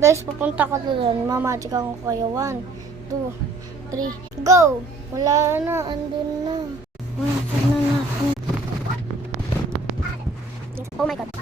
Guys, pupunta ka doon. Mamagic ako kayo. 1, 2, 3, go! Wala na, andun na. Wala na natin. Oh my God.